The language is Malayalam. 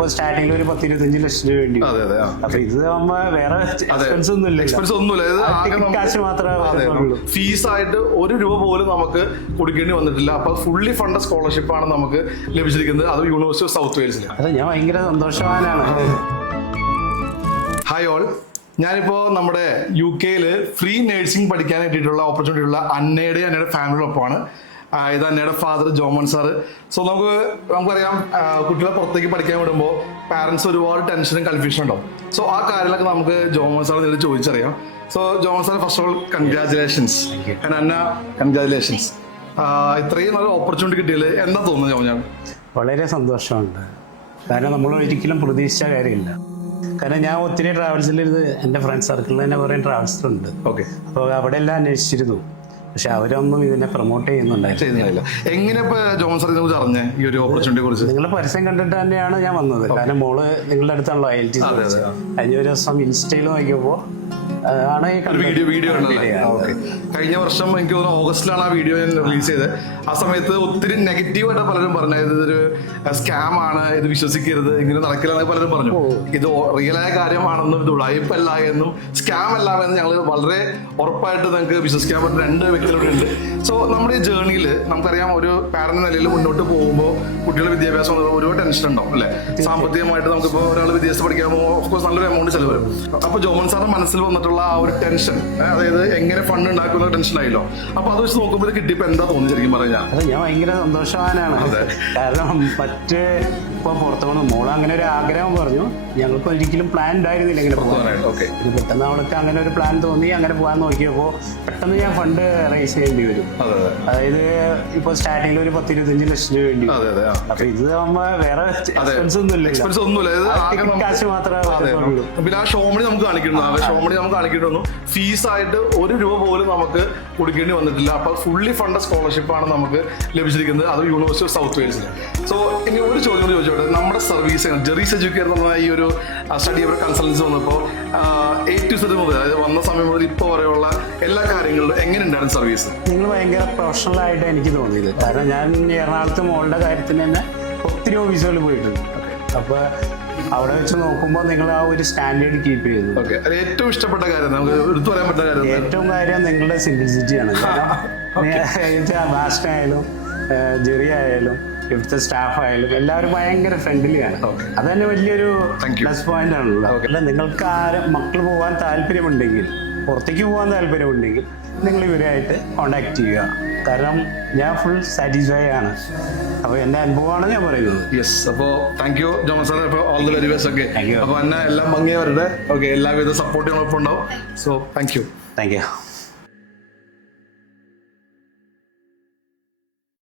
ഇപ്പൊ സ്റ്റാർട്ടിംഗിൽ ഒരു 10-25 ലക്ഷം രൂപ വേണ്ടി. അപ്പൊ ഇത് ആകുമ്പോ വേറെ എക്സ്പെൻസ് ഒന്നുമില്ല, കാശ് മാത്രമേ ഫീസ് ആയിട്ട് ₹1 പോലും നമുക്ക് കൊടുക്കേണ്ടി വന്നിട്ടില്ല. അപ്പൊ ഫുള്ളി ഫണ്ട് സ്കോളർഷിപ്പ് ആണ് നമുക്ക് ലഭിച്ചിരിക്കുന്നത്, അത് യൂണിവേഴ്സിറ്റി ഓഫ് സൗത്ത് വെയിൽസിൽ. അത് ഞാൻ ഭയങ്കര സന്തോഷവാനാണ്. ഹായ് ഓൾ, ഞാനിപ്പോ നമ്മുടെ UK ഫ്രീ നഴ്സിംഗ് പഠിക്കാൻ വേണ്ടിയിട്ടുള്ള ഓപ്പർച്യൂണിറ്റി ഉള്ള അന്നയുടെ ഫാമിലിയോടൊപ്പമാണ്. ഇത് അന്നയുടെ ഫാദർ ജോമോൻ സാറ്. സോ നമുക്കറിയാം, കുട്ടികളെ പുറത്തേക്ക് പഠിക്കാൻ വിടുമ്പോൾ പാരന്റ്സ് ഒരുപാട് ടെൻഷനും കൺഫ്യൂഷനും ഉണ്ടാവും. സോ ആ കാര്യങ്ങളൊക്കെ നമുക്ക് ജോമോൻ സാർ നേരിട്ട് ചോദിച്ചറിയാം. So Jomon sir, first of all congratulations. Anna, congratulations. ഇത്രയും നല്ല ഓപ്പർച്യൂണിറ്റി കിട്ടിയതിൽ എന്താ തോന്നുന്നത് ജോമോൻ? വളരെ സന്തോഷമുണ്ട്. കാരണം നമ്മൾ ഒരിക്കലും പ്രതീക്ഷിച്ച കാര്യമില്ല. കാരണം ഞാൻ ഒത്തിരി ട്രാവൽസിൽ എൻ്റെ ഫ്രണ്ട് സർക്കിളിൽ തന്നെ കുറേ ട്രാവൽസിലുണ്ട്. ഓക്കെ. അപ്പോൾ അവിടെ എല്ലാം അന്വേഷിച്ചിരുന്നു, പക്ഷെ അവരൊന്നും ഇതിനെ പ്രൊമോട്ട് ചെയ്യുന്നുണ്ടായിരുന്നില്ല. എങ്ങനെ ജോമോൻ സാർ ഇതിനെ കുറിച്ച് അറിഞ്ഞേ, ഈ ഒരു ഓപ്പർച്യൂണിറ്റിയെ കുറിച്ച്? നിങ്ങളുടെ പരസ്യം കണ്ടിട്ട് തന്നെയാണ് ഞാൻ വന്നത്. കാരണം മോള് നിങ്ങളുടെ അടുത്താണല്ലോ IELTS. കഴിഞ്ഞ ഒരു ദിവസം ഇൻസ്റ്റയിൽ നോക്കിയപ്പോൾ ആണ് വീഡിയോ കഴിഞ്ഞ വർഷം എനിക്ക് തോന്നുന്നു ഓഗസ്റ്റിലാണ് ആ വീഡിയോ ഞാൻ റിലീസ് ചെയ്തത്. ആ സമയത്ത് ഒത്തിരി നെഗറ്റീവായിട്ട് പലരും പറഞ്ഞു, ഇതൊരു സ്കാം ആണ്, ഇത് വിശ്വസിക്കരുത്, ഇങ്ങനെ നടക്കില്ലെന്ന് പലരും പറഞ്ഞു. ഇത് റിയലായ കാര്യമാണെന്നും ഇത് ഉടായിപ്പല്ല എന്നും സ്കാം അല്ല എന്ന് ഞങ്ങൾ വളരെ ഉറപ്പായിട്ട് നിങ്ങൾക്ക് വിശ്വസിക്കാൻ പറ്റുന്ന 2 വ്യക്തികളുടെ ഉണ്ട്. സോ നമ്മുടെ ഈ ജേർണിയിൽ നമുക്കറിയാം, ഒരു പാരന്റ് നിലയിൽ മുന്നോട്ട് പോകുമ്പോൾ കുട്ടികളുടെ വിദ്യാഭ്യാസം ഒരുപാട് ടെൻഷൻ ഉണ്ടാവും അല്ലെ? സാമ്പത്തികമായിട്ട് നമുക്കിപ്പോൾ ഒരാൾ വിദേശത്ത് പഠിക്കാൻ പോകുമ്പോൾ ഓഫ്കോഴ്സ് നല്ലൊരു എമൗണ്ട് ചെലവ് വരും. അപ്പൊ ജോമോൻ സാറിന്റെ മനസ്സിൽ വന്നിട്ടുള്ള ആ ഒരു ടെൻഷൻ, അതായത് എങ്ങനെ ഫണ്ട് ഉണ്ടാക്കുന്ന ടെൻഷൻ ആയില്ലോ, അപ്പൊ അത് വെച്ച് നോക്കുമ്പോൾ കിട്ടിയപ്പോ എന്താ തോന്നി ശരിക്കും പറഞ്ഞാൽ? ഞാൻ ഭയങ്കര സന്തോഷവാനാണ്. കാരണം മറ്റ് ഇപ്പൊ പുറത്തു പോകണം, മോള് അങ്ങനെ ഒരു ആഗ്രഹം പറഞ്ഞു. ഞങ്ങൾക്ക് ഒരിക്കലും പ്ലാൻ ഉണ്ടായിരുന്നില്ല ഇങ്ങനെ പോകാൻ. പെട്ടെന്ന് അവൾക്ക് അങ്ങനെ ഒരു പ്ലാൻ തോന്നി, അങ്ങനെ പോകാൻ നോക്കിയപ്പോ പെട്ടെന്ന് ഞാൻ ഫണ്ട് റേസ് ചെയ്യേണ്ടി വരും. അതായത് ഇപ്പൊ സ്റ്റാർട്ടിംഗിൽ ഒരു 10-25 ലക്ഷം രൂപ വേണ്ടി. അപ്പൊ ഇത് ആകുമ്പോ വേറെ എക്സ്പെൻസ് ഒന്നുമില്ല, കാശ് മാത്രമേ. പിന്നെ ആ ഷോമണി നമുക്ക് കാണിക്കുന്നു, ഫീസ് ആയിട്ട് ₹1 പോലും നമുക്ക് കൊടുക്കേണ്ടി വന്നിട്ടില്ല. അപ്പൊ ഫുള്ളി ഫണ്ട് സ്കോളർഷിപ്പ് ആണ് നമുക്ക് ലഭിച്ചിരിക്കുന്നത്, അത് യൂണിവേഴ്സിറ്റി ഓഫ് സൗത്ത് വെയിൽസിൽ. സോ ഇനി ഒരു ചോദ്യം കൂടി ചോദിച്ചോട്ടെ, നമ്മുടെ സർവീസ് ജെറീസ് എഡ്യൂക്കേറ്റ് എന്ന് പറഞ്ഞ ഈ ഒരു സ്റ്റഡി അവർ കൺസൾട്ടൻസി വന്നപ്പോൾ A to Z മുതൽ, അതായത് വന്ന സമയം മുതൽ ഇപ്പോൾ വരെയുള്ള എല്ലാ കാര്യങ്ങളിലും എങ്ങനെ ഉണ്ടായിരുന്നു സർവീസ്? നിങ്ങൾ ഭയങ്കര പ്രൊഫഷണൽ ആയിട്ട് എനിക്ക് തോന്നിയത്. കാരണം ഞാൻ എറണാകുളത്ത് മോളുടെ കാര്യത്തിന് തന്നെ ഒത്തിരി ഓഫീസുകളിൽ പോയിട്ടുണ്ട്. അപ്പൊ അവിടെ വെച്ച് നോക്കുമ്പോൾ നിങ്ങൾ ആ ഒരു സ്റ്റാൻഡേർഡ് കീപ്പ് ചെയ്തു. ഏറ്റവും ഇഷ്ടപ്പെട്ട കാര്യം, നമുക്ക് എടുത്തു പറയാൻ പറ്റുന്ന കാര്യം, ഏറ്റവും കാര്യം നിങ്ങളുടെ സിംപ്ലിസിറ്റിയാണ്. മാസ്റ്റർ ആയാലും ജെറി ആയാലും ഇവിടുത്തെ സ്റ്റാഫ് ആയാലും എല്ലാവരും ഭയങ്കര ഫ്രണ്ട്ലിയാണ്. അത് തന്നെ വലിയൊരു പ്ലസ് പോയിന്റ് ആണല്ലോ. അല്ല, നിങ്ങൾക്ക് മക്കൾ പോകാൻ താല്പര്യമുണ്ടെങ്കിൽ, പുറത്തേക്ക് പോകാൻ താല്പര്യമുണ്ടെങ്കിൽ നിങ്ങൾ ഇവരായിട്ട് കോണ്ടാക്ട് ചെയ്യുക. കാരണം ഞാൻ ഫുൾ സാറ്റിസ്ഫൈ ആണ്. അപ്പൊ എന്റെ അനുഭവമാണ് ഞാൻ പറയുന്നത്. യെസ്. അപ്പോ thank you Jomon sir. All the very best. അപ്പൊ എന്നെ എല്ലാം ഭംഗിയാവരുടെ. എല്ലാവിധ സപ്പോർട്ടും ഒപ്പം ഉണ്ടാവും. So thank you.